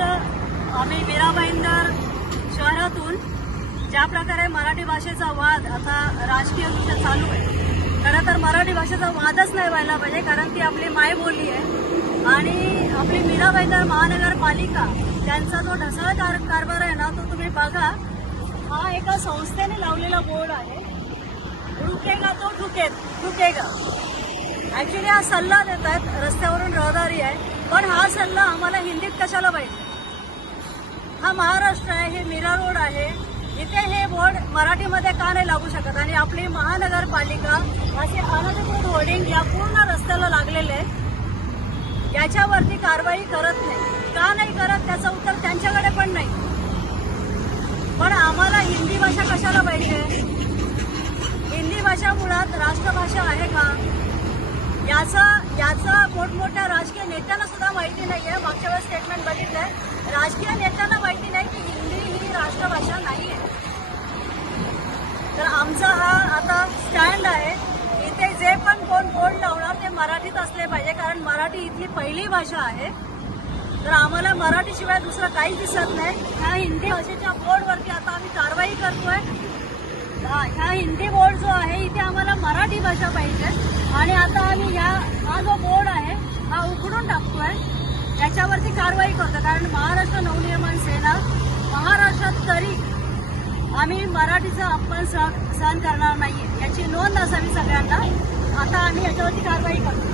आम्ही मीरा भाईंदर शहरातून ज्या प्रकारे मराठी भाषेचा वाद आता राजकीयदृष्ट्या चालू आहे खरं तर मराठी भाषेचा वादच नाही व्हायला पाहिजे कारण ती आपली मायबोली आहे. आणि आपली मीरा भाईंदर महानगरपालिका त्यांचा जो ढसाळ कार कारभार आहे ना तो तुम्ही बघा. हा एका संस्थेने लावलेला बोर्ड आहे. रुकेगा तो ठुके ठुकेगा. ऍक्च्युली हा सल्ला देत आहेत रस्त्यावरून रहदारी आहे. पण हा सल्ला आम्हाला हिंदीत कशाला पाहिजे? हा महाराष्ट्र आहे हे मीरा रोड आहे. इथे हे बोर्ड मराठीमध्ये का नाही लागू शकत? आणि आपली महानगरपालिका असे अनधिकृत होर्डिंग या पूर्ण रस्त्याला लागलेले याच्यावरती कारवाई करत नाही. का नाही करत? त्याचं उत्तर त्यांच्याकडे पण नाही. पण आम्हाला हिंदी भाषा कशाला पाहिजे? हिंदी भाषा मुळात राष्ट्रभाषा आहे का? याचा याचा मोठमोठ्या राजकीय नेत्यांना सुद्धा माहिती आहे मागच्या वेळेस स्टेटमेंट बघितलंय. राजकीय नेत्यांना हिंदी नाही राष्ट्रभाषा नाहीये. तर आमचा हा आता स्टँड आहे. इथे जे पण कोण बोर्ड लावणार ते मराठीत असले पाहिजे कारण मराठी इथली पहिली भाषा आहे. तर आम्हाला मराठीशिवाय दुसरं काहीच दिसत नाही. ह्या हिंदी भाषेच्या बोर्डवरती आता आम्ही कारवाई करतोय. ह्या हिंदी बोर्ड जो आहे इथे आम्हाला मराठी भाषा पाहिजे. आणि आता आम्ही ह्या हा जो बोर्ड आहे हा उघडून टाकतोय. याच्यावरती कारवाई करतो कारण महाराष्ट्र नवनिर्माण सेना महाराष्ट्रात तरी आम्ही मराठीचा अपमान सहन सहन करणार नाही याची नोंद असावी सगळ्यांना. आता आम्ही याच्यावरती कारवाई करतो.